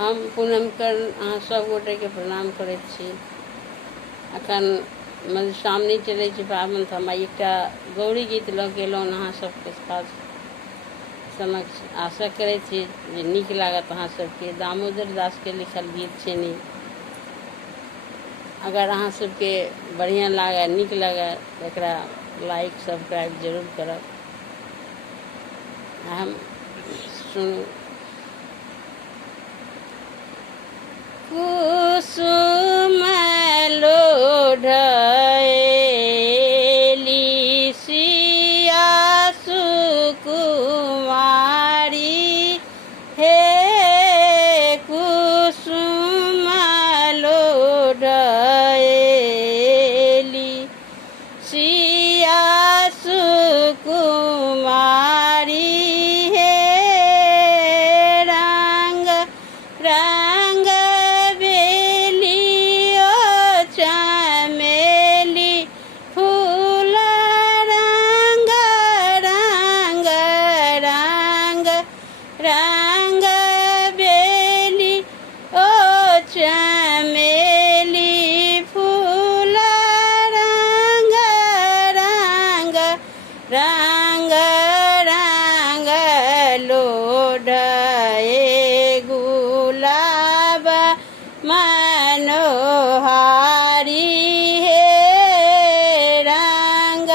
हम पूनमकर अहाँ सब गोटे के प्रणाम करैत छी। अखन मधुश्रावणी चलै छै पाबनि, तऽ हम एकटा गौरी गीत लऽ के अयलहुँ अहाँ सबके पास समक्ष। आशा करैत छी जे नीक लागत अहाँ सबके। दामोदर दासके लिखल गीत छै नी। अगर अहाँ सबके बढ़िया लागे, नीक लगे, तऽ एकरा लाइक सब्सक्राइब जरूर करब। हम सुनू। कुसुम लोढ़ैली सिया सुकुमारी, हे कुसुम लोढ़ैली सिया सुकुमारी, हे रंग रंग रंग बेली ओ चमेली फूल, रंग रंग रंग रंग लोढ़े गुलाब मनोहारी, हे रंग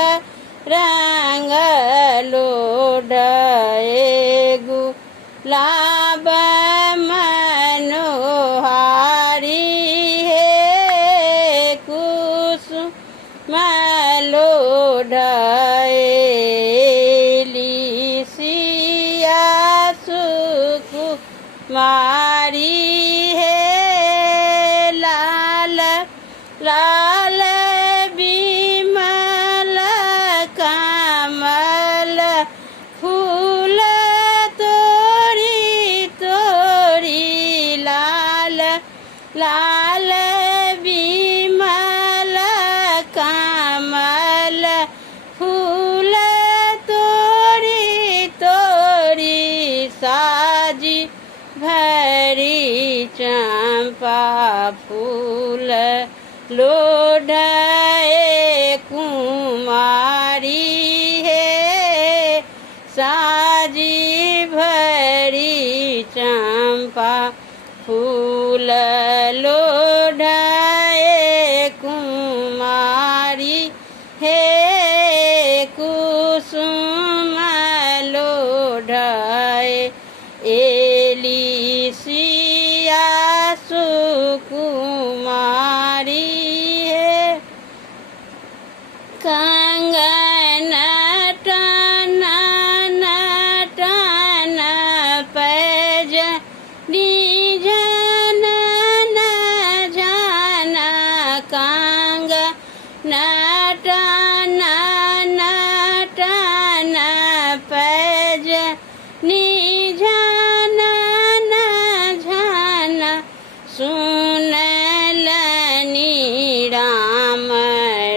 रंग लोढ़े गुलाब मनोहारी, हे कुसुम लोढ़ैली सिया सुकुमारी, हे लाल लाल बिमल कमल फूल तोरी तोरी, लाल लाल बिमल कमल फूल तोरी तोरी, साजी भरी चंपा फूल लोढ़े कुमारी, हे साजी भरी चंपा फूल लोढ़े कुमारी, हे कुसुम लोढ़े एली सिया सुकुमारी, हे कंगन टन टन पैज निझन झन, कंगन टन टन पैज निझन झन, सुनलनि राम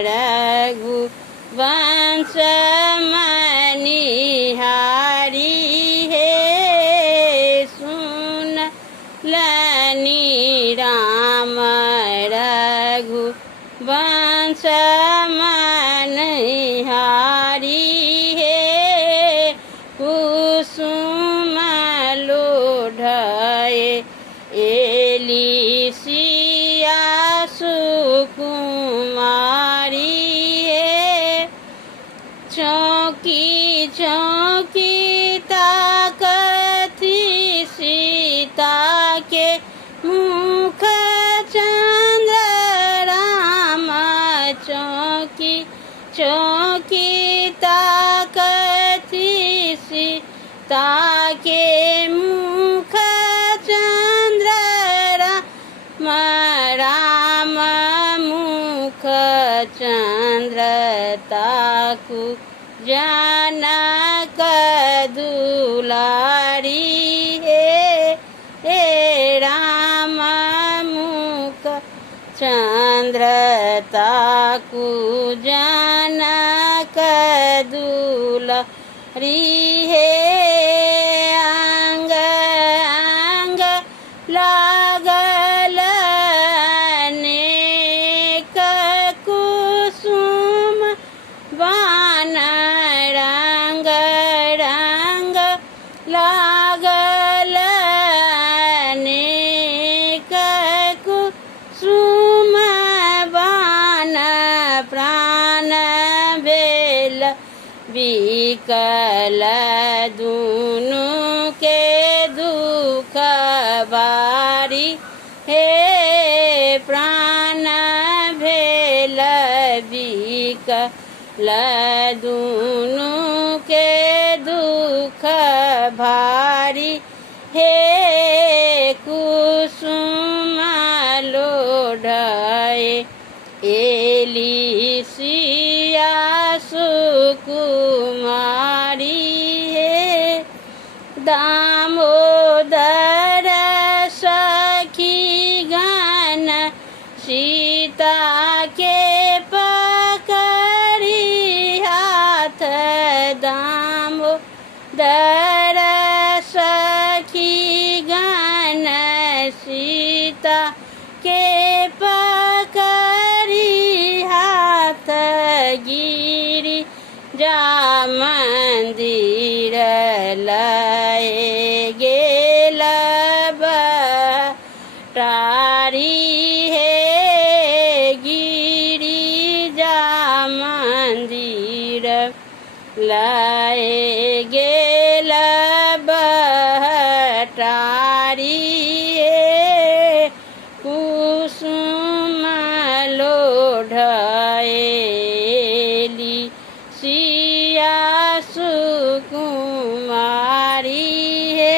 रघुवंश मनिहारी, हे सुनलनि राम रघुवंश मनिहारी, हे कुसुम लोढ़े एली सिया सुकुमारी, हे चौकी चौकी ताकती सीता के मुख चंद्र राम, चौकी चौकी ताकती सीता के मुख चंद्र राम, राम मुख चंद्र ताकू जानक दुलारी, हे राम मुख चंद्र ताकू जानक दुलारी, हे अंग अंग ला लागल अनेक कुसुम बाण प्राण भेल विकल दुनु के दुख बारी हे प्राण भेल विकल दुनु के दुख भारी हे कुसुम लोढ़े एली सिया सुकुमारी हे दामोदर सखी गण सीता के पकड़ी हाथ दामोदर सखी गण सीता के पकड़ी हाथ गिरी जा मंदिर लाए गेल टारी हे गिरी जा मंदिर लाए गेल टारी हे कुसुम लोढ़ेली सिया सुकुमारी है।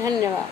धन्यवाद।